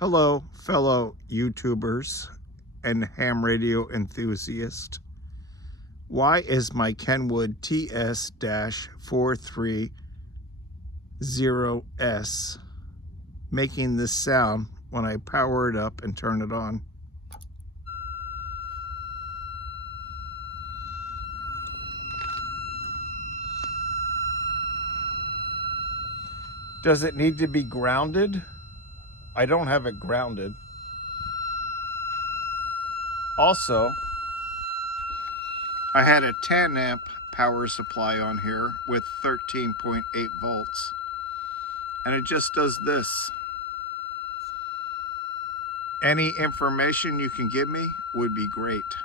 Hello, fellow YouTubers and ham radio enthusiasts. Why is my Kenwood TS-430S making this sound when I power it up and turn it on? Does it need to be grounded? I don't have it grounded. Also, I had a 10 amp power supply on here with 13.8 volts, and it just does this. Any information you can give me would be great.